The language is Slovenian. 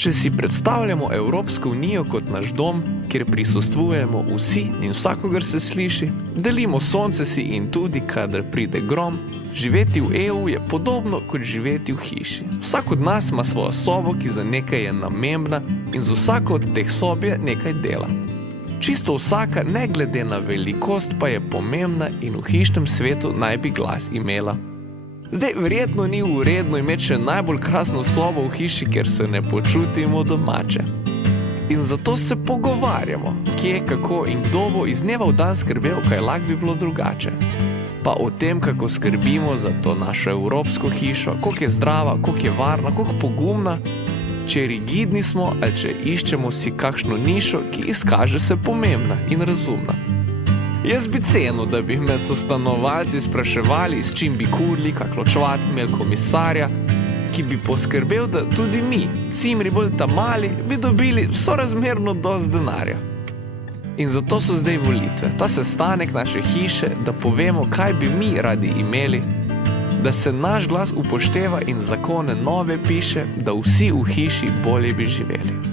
Če si predstavljamo Evropsko unijo kot naš dom, kjer prisustvujemo vsi in vsakogar se sliši, delimo sonce si in tudi, kadar pride grom, živeti v EU je podobno kot živeti v hiši. Vsak od nas ima svojo sobo, ki za nekaj je namembna in z vsako od teh sob je nekaj dela. Čisto vsaka, ne glede na velikost, pa je pomembna in v hišnem svetu naj bi glas imela. Zdaj, verjetno ni uredno imeti še najbolj krasno sobo v hiši, ker se ne počutimo domače. In zato se pogovarjamo, kje, kako in kdo bo iz dneva v dan skrbel, kaj lahko bi bilo drugače. Pa o tem, kako skrbimo za to našo evropsko hišo, koliko je zdrava, koliko je varna, koliko pogumna, če rigidni smo ali če iščemo si kakšno nišo, ki izkaže se pomembna in razumna. Jaz bi cenil, da bi me sostanovalci spraševali, s čim bi kurili, kak ločovat, imeli komisarja, ki bi poskrbel, da tudi mi, cimri bolj mali, bi dobili sorazmerno dosti denarja. In zato so zdaj volitve, ta sestanek naše hiše, da povemo, kaj bi mi radi imeli, da se naš glas upošteva in zakone nove piše, da vsi v hiši bolje bi živeli.